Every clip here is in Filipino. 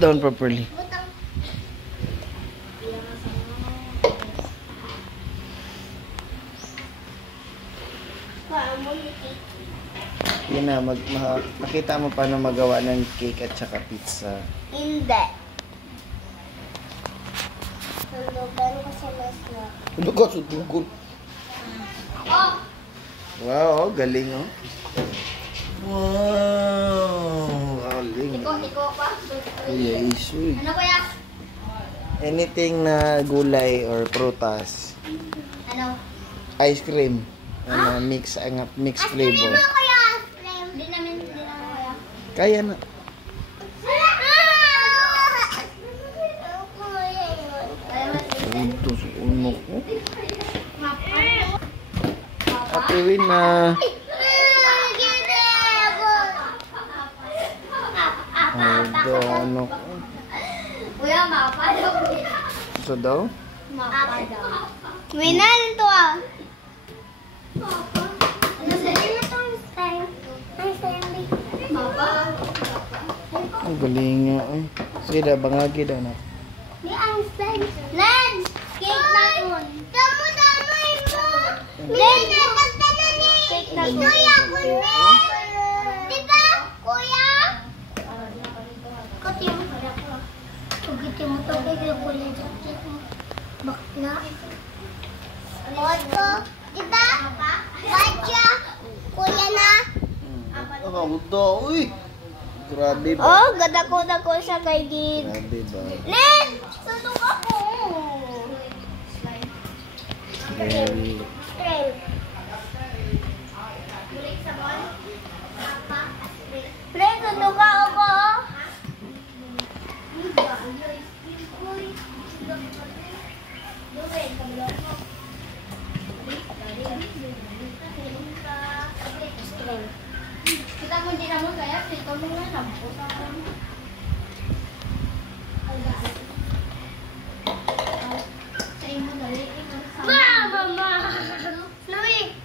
down properly. Yun na, makita mo paano magawa ng cake at saka pizza. Hindi. Sundugan ko sa laswa. Ano ka sundugan? Wow, galing oh. Wow, galing. Tiko pa. Yes, uy. Ano kuya? Anything na gulay or prutas. Ano? Ice cream. Mix flavor. Ano kuya? Hindi namin kuya. Kaya na. Ito sa uno ko. Ate na. Ito ano ko. Kuya, mapa daw. Sa daw? Mapa daw. Winan ito ah. Ano sa'yo na itong style? Ang style mapa. Ang galing nga eh. Sige, bangagi daw na. Di ang style. Len! Cake na kun. Damo-damoy mo. Len! Nagtagta na ni. Cake na kun. Kuya, kunin. Diba? Kuya? Kati mo. Kugiti mo ito. Kaya kuya jacket mo. Bakla. Oto. Diba? Bacha. Kuya na. Ang ito, uy. Grabe ba? Oh, gada ko siya kay Gid. Grabe ba? Len! Sunod ako! Very... Len, sunod ka ako! Kita mo din naman kaya, ito mo nga nampo sa Mama! Snowy!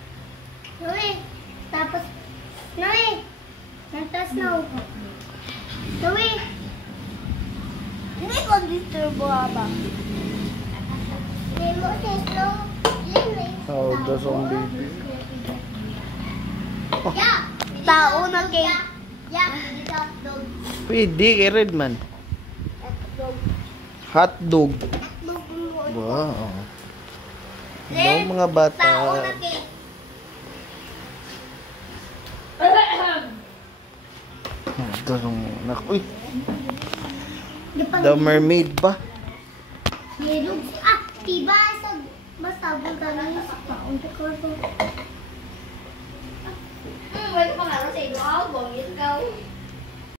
Snowy! Tapos, Snowy! Nagtas snow. Snowy! Hindi ko disturbo ba? Hindi mo si Snow. Oh, the zombie baby. Yeah! Tao na cake. Yeah, dito hotdog. Pwede kay Redman. Hotdog. Wow. Daw mga bata. Tao na cake. Ganun nak. Uy. The mermaid ba? Merong tiba sa basta bunta na sa taon ko ko. Wala pa nga sa iyo, bongit ka.